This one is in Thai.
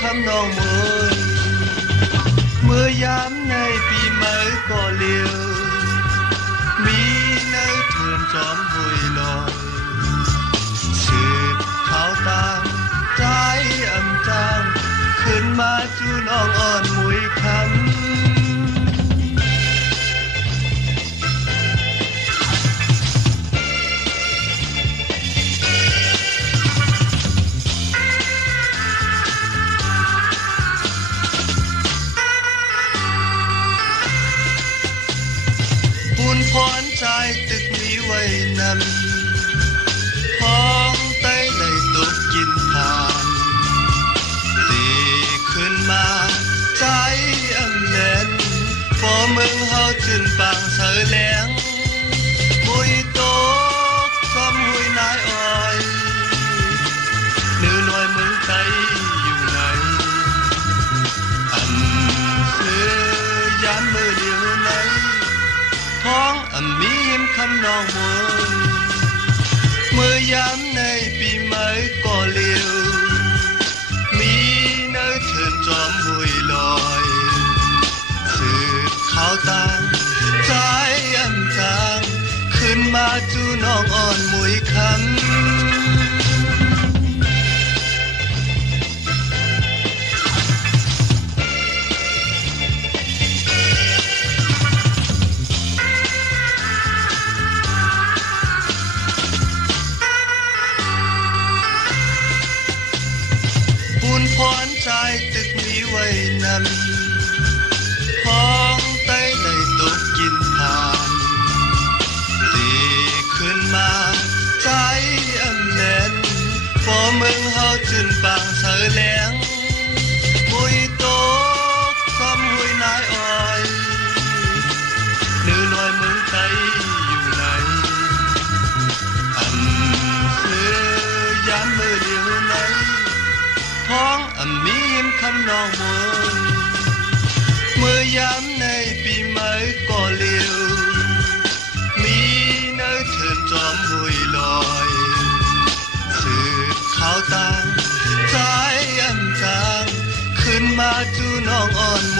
คำนองเมื่อยามในปีใหม่ก็เลี้ยวมีในเถื่อนจอมหุยลอยสืบเขาตามใจอำจางขึ้นมาจูน้องอ่อนมุยคำบุญพรใจตึกมีไว้นำพ้องไต้ไหลตกกินผ่านตีขึ้นมาใจอำแน่นพอเมืองเฮาจืนปางเสอแหลงมุยตกซ้ำหุยนายอ้อยนื้อน้อยเมืองไต้อยู่ไหนอันเสือยามมือเดียวไหนท้องมีมคำนองเมื่อยามในปีใหม่ก็เลี้ยวมีเนื้อเถื่อนจอมหุยลอยสืบเขาตามใจอำจางขึ้นมาจูน้องอ่อนมุยคำบุญพรใจตึกมีไว้นำพ้องไต้ไหลตกกินผ่านตีขึ้นมาใจอำแน่นพอเมืองเฮาจืนปางเสอแหลงมุยตกซ้ำหุยนายอ้อยนื้อน้อยเมืองไต้อยู่ไหนอันเสือยามมือเดียวไหนท้องมีมคำนองเมื่อยามในปีใหม่ก็เลี้ยวมีเนื้อเถื่อนจอมหุยลอยสืบเขาตามใจอำจางขึ้นมาจูน้องอ่อนมุ